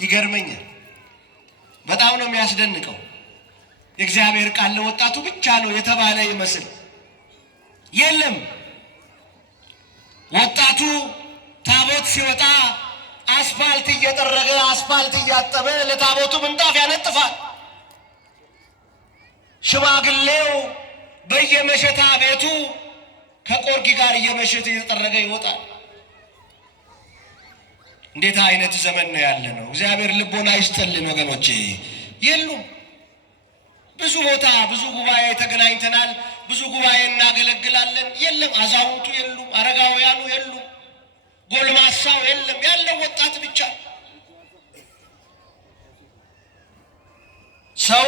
ይገርመኛል። በጣም ነው የሚያስደንቀው። የእግዚአብሔር ቃል ለወጣቱ ብቻ ነው የተባለ ይመስል የለም። ወጣቱ ታቦት ሲወጣ አስፋልት እየጠረገ አስፋልት እያጠበ ለታቦቱ ምንጣፍ ያነጥፋል። ሽማግሌው በየመሸታ ቤቱ ከቆርጊ ጋር እየመሸተ እየጠረገ ይወጣል። እንዴት አይነት ዘመን ነው ያለ ነው! እግዚአብሔር ልቦና ይስጥልን ወገኖቼ። የሉም። ብዙ ቦታ ብዙ ጉባኤ ተገናኝተናል፣ ብዙ ጉባኤ እናገለግላለን። የለም። አዛውንቱ የሉም፣ አረጋውያኑ የሉም፣ ጎልማሳው የለም። ያለው ወጣት ብቻ። ሰው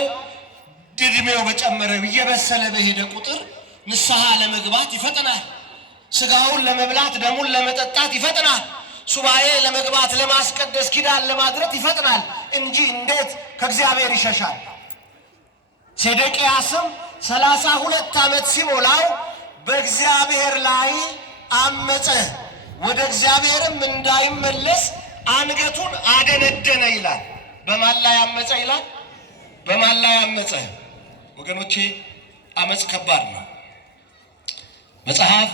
እድሜው በጨመረ እየበሰለ በሄደ ቁጥር ንስሐ ለመግባት ይፈጥናል። ስጋውን ለመብላት ደሙን ለመጠጣት ይፈጥናል። ሱባኤ ለመግባት ለማስቀደስ ኪዳን ለማድረግ ይፈጥናል እንጂ እንዴት ከእግዚአብሔር ይሸሻል? ሴዴቅያስም 32 ዓመት ሲሞላው በእግዚአብሔር ላይ አመፀ፣ ወደ እግዚአብሔርም እንዳይመለስ አንገቱን አደነደነ ይላል። በማን ላይ አመፀ ይላል? በማን ላይ አመፀ? ወገኖቼ አመፅ ከባድ ነው። መጽሐፍ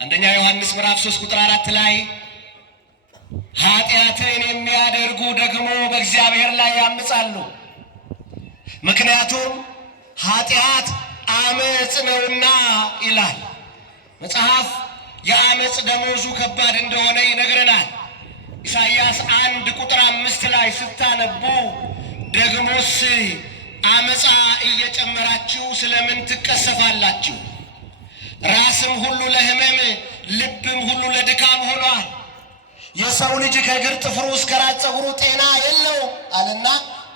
አንደኛ ዮሐንስ ምዕራፍ 3 ቁጥር 4 ላይ ኃጢአትን የሚያደርጉ ደግሞ በእግዚአብሔር ላይ ያምፃሉ፣ ምክንያቱም ኃጢአት አመፅ ነውና ይላል መጽሐፍ። የአመፅ ደሞዙ ከባድ እንደሆነ ይነግረናል። ኢሳይያስ 1 ቁጥር 5 ላይ ስታነቡ ደግሞስ አመፃ እየጨመራችሁ ስለምን ትቀሰፋላችሁ? ራስም ሁሉ ለሕመም ልብም ሁሉ ለድካም ሆኗል። የሰው ልጅ ከእግር ጥፍሩ እስከ ራስ ፀጉሩ ጤና የለው አለና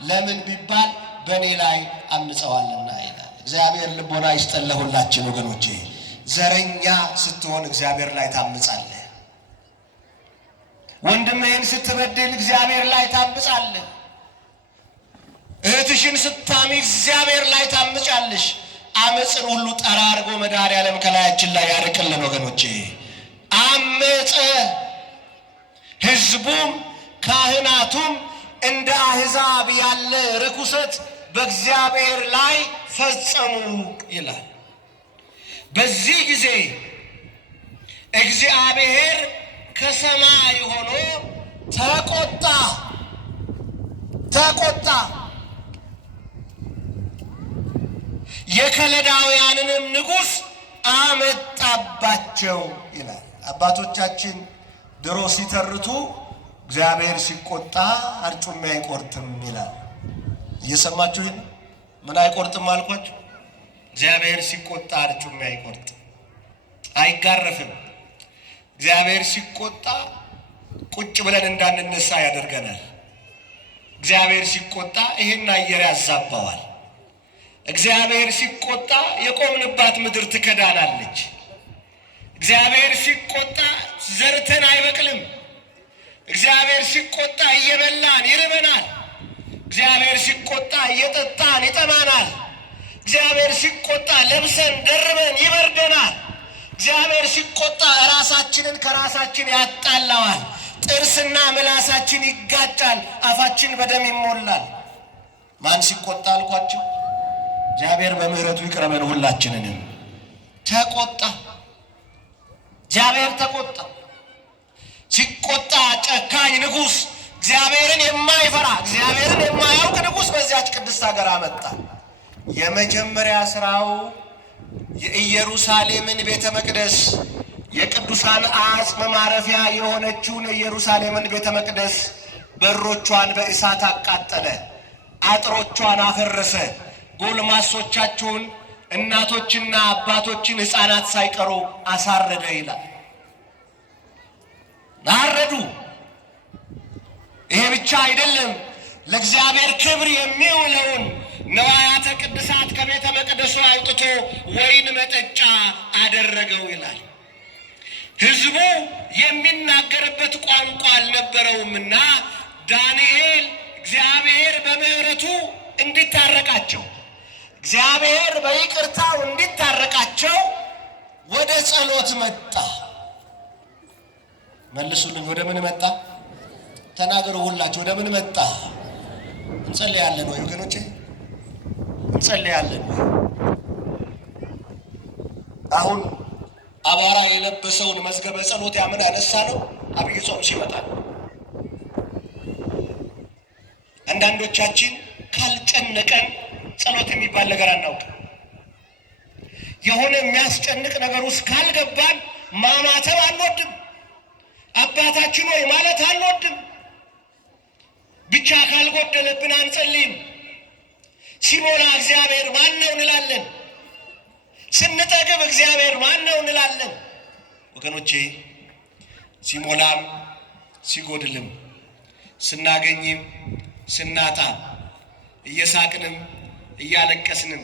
ለምን ቢባል በእኔ ላይ አምፀዋልና ይላል። እግዚአብሔር ልቦና ይስጠን ለሁላችን ወገኖቼ። ዘረኛ ስትሆን እግዚአብሔር ላይ ታምጻለህ። ወንድምህን ስትበድል እግዚአብሔር ላይ ታምጻለህ። እህትሽን ስታሚ እግዚአብሔር ላይ ታምጫለሽ። አመፅን ሁሉ ጠራርጎ መድኃኔዓለም ከላያችን ላይ ያርቅልን ወገኖቼ። አመፀ፣ ሕዝቡም ካህናቱም እንደ አሕዛብ ያለ ርኩሰት በእግዚአብሔር ላይ ፈጸሙ ይላል። በዚህ ጊዜ እግዚአብሔር ከሰማይ ሆኖ ተቆጣ። የከለዳውያንንም ንጉሥ አመጣባቸው ይላል። አባቶቻችን ድሮ ሲተርቱ እግዚአብሔር ሲቆጣ አርጩሜ አይቆርጥም ይላል። እየሰማችሁ ይሄን? ምን አይቆርጥም አልኳችሁ? እግዚአብሔር ሲቆጣ አርጩሜ አይቆርጥም፣ አይጋረፍም። እግዚአብሔር ሲቆጣ ቁጭ ብለን እንዳንነሳ ያደርገናል። እግዚአብሔር ሲቆጣ ይሄን አየር ያዛባዋል። እግዚአብሔር ሲቆጣ የቆምንባት ምድር ትከዳናለች። እግዚአብሔር ሲቆጣ ዘርተን አይበቅልም። እግዚአብሔር ሲቆጣ እየበላን ይርበናል። እግዚአብሔር ሲቆጣ እየጠጣን ይጠማናል። እግዚአብሔር ሲቆጣ ለብሰን ደርበን ይበርደናል። እግዚአብሔር ሲቆጣ ራሳችንን ከራሳችን ያጣላዋል። ጥርስና ምላሳችን ይጋጫል። አፋችን በደም ይሞላል። ማን ሲቆጣ አልኳችሁ? እግዚአብሔር በምህረቱ ይቅረበን ሁላችንንም። ተቆጣ፣ እግዚአብሔር ተቆጣ። ሲቆጣ ጨካኝ ንጉሥ፣ እግዚአብሔርን የማይፈራ እግዚአብሔርን የማያውቅ ንጉሥ በዚያች ቅድስት ሀገር አመጣ። የመጀመሪያ ስራው የኢየሩሳሌምን ቤተ መቅደስ የቅዱሳን አጽም ማረፊያ የሆነችውን የኢየሩሳሌምን ቤተ መቅደስ በሮቿን በእሳት አቃጠለ፣ አጥሮቿን አፈረሰ። ጎልማሶቻቸውን እናቶችና አባቶችን ሕፃናት ሳይቀሩ አሳረደ ይላል። አረዱ። ይሄ ብቻ አይደለም፣ ለእግዚአብሔር ክብር የሚውለውን ነዋያተ ቅድሳት ከቤተ መቅደሱ አውጥቶ ወይን መጠጫ አደረገው ይላል። ሕዝቡ የሚናገርበት ቋንቋ አልነበረውምና ዳንኤል እግዚአብሔር በምህረቱ እንዲታረቃቸው፣ እግዚአብሔር በይቅርታው እንዲታረቃቸው ወደ ጸሎት መጣ። መልሱልኝ፣ ወደ ምን መጣ? ተናገሩ ሁላችሁ። ወደ ምን መጣ? እንጸልያለን ወይ ወገኖቼ? እንጸልያለን ወይ? አሁን አቧራ የለበሰውን መዝገበ ጸሎት ያምን አነሳ ነው አብይ ጾም ሲመጣ። አንዳንዶቻችን ካልጨነቀን ጸሎት የሚባል ነገር አናውቅም። የሆነ የሚያስጨንቅ ነገር ውስጥ ካልገባን ማማተብ አንወድም። አባታችን ሆይ ማለት አንወድም። ብቻ ካልጎደለብን አንጸልይም። ሲሞላ እግዚአብሔር ማን ነው እንላለን። ስንጠግብ እግዚአብሔር ማን ነው እንላለን። ወገኖቼ ሲሞላም ሲጎድልም ስናገኝም ስናጣም እየሳቅንም እያለቀስንም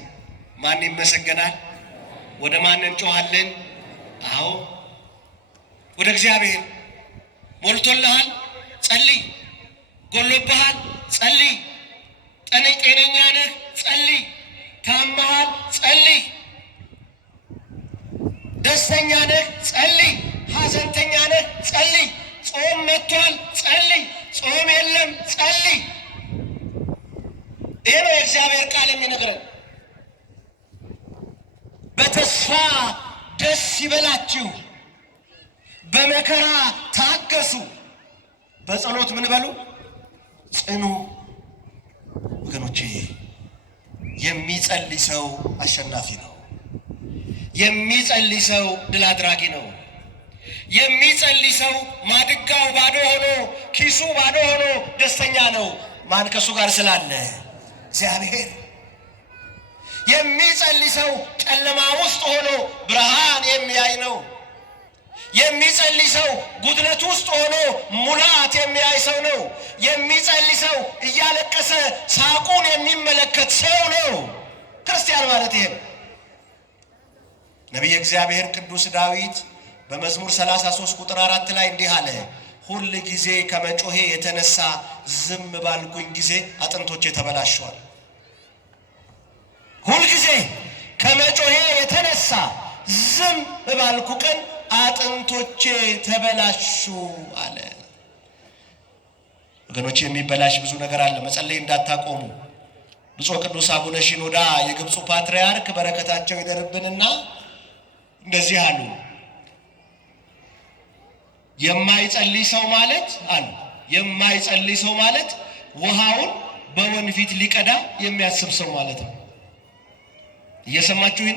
ማን ይመሰገናል? ወደ ማን እንጮኻለን? አዎ ወደ እግዚአብሔር። ሞልቶልሃል? ጸልይ። ጎሎብሃል? ጸልይ። ጤነኛ ነህ? ጸልይ። ታመሃል? ጸልይ። ደስተኛ ነህ? ጸልይ። ሐዘንተኛ ነህ? ጸልይ። ጾም መጥቷል? ጸልይ። ጾም የለም? ጸልይ። ይህ ነው የእግዚአብሔር ቃል የሚነግረን። በተስፋ ደስ ይበላችሁ፣ በመከራ ታገሱ፣ በጸሎት ምን በሉ? ጽኑ። ወገኖቼ የሚጸልይ ሰው አሸናፊ ነው። የሚጸልይ ሰው ድል አድራጊ ነው። የሚጸልይ ሰው ማድጋው ባዶ ሆኖ ኪሱ ባዶ ሆኖ ደስተኛ ነው። ማን ከሱ ጋር ስላለ? እግዚአብሔር። የሚጸልይ ሰው ጨለማ ውስጥ ሆኖ ብርሃን የሚያይ ነው። የሚጸልይ ሰው ጉድለት ውስጥ ሆኖ ሙላት የሚያይ ሰው ነው። የሚጸልይ ሰው እያለቀሰ ሳቁን የሚመለከት ሰው ነው። ክርስቲያን ማለት ይሄ ነው። ነቢየ እግዚአብሔር ቅዱስ ዳዊት በመዝሙር 33 ቁጥር 4 ላይ እንዲህ አለ፣ ሁል ጊዜ ከመጮሄ የተነሳ ዝም ባልኩኝ ጊዜ አጥንቶቼ ተበላሸዋል። ሁል ጊዜ ከመጮሄ የተነሳ ዝም ባልኩ ቀን አጥንቶቼ ተበላሹ አለ። ወገኖቼ የሚበላሽ ብዙ ነገር አለ። መጸለይ እንዳታቆሙ። ብፁዕ ቅዱስ አቡነ ሺኖዳ የግብፁ ፓትርያርክ በረከታቸው ይደርብንና እንደዚህ አሉ። የማይጸልይ ሰው ማለት አሉ የማይጸልይ ሰው ማለት ውሃውን በወንፊት ሊቀዳ የሚያስብ ሰው ማለት ነው። እየሰማችሁኝ?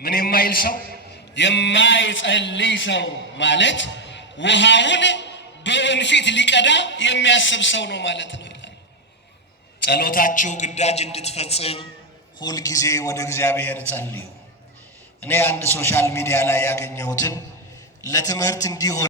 ምን የማይል ሰው? የማይጸልይ ሰው ማለት ውሃውን በወንፊት ሊቀዳ የሚያስብ ሰው ነው ማለት ነው ይላል። ጸሎታችሁ ግዳጅ እንድትፈጽም ሁል ጊዜ ወደ እግዚአብሔር ጸልዩ። እኔ አንድ ሶሻል ሚዲያ ላይ ያገኘሁትን ለትምህርት እንዲሆን